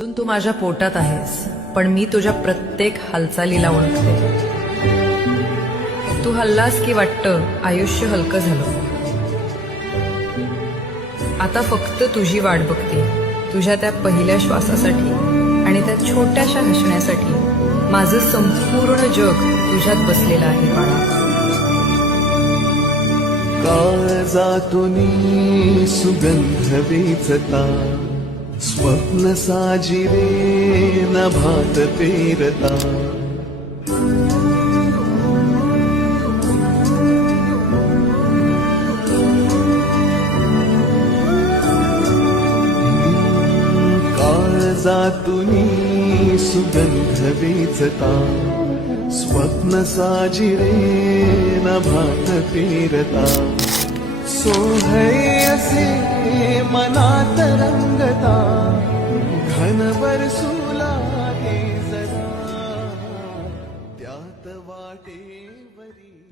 अजून तू माझ्या पोटात आहेस, पण मी तुझ्या प्रत्येक हालचालीला ओळखते. तू हल्लास की वाटतं आयुष्य हलकं झालं. आता फक्त तुझी वाट बघते, तुझ्या त्या पहिल्या श्वासासाठी आणि त्या छोट्याशा हसण्यासाठी. माझं संपूर्ण जग तुझ्यात बसलेलं आहे बाळा. काळजातूनी सुगंध वेचता, स्वप्न साजिरे नभात पेरता. काळजातूनी सुगंध वेचता, स्वप्न साजिरे नभात पेरता. सोहळे असे मनात रंगता, घनवर सुला जरा त्यात वाटेवरी.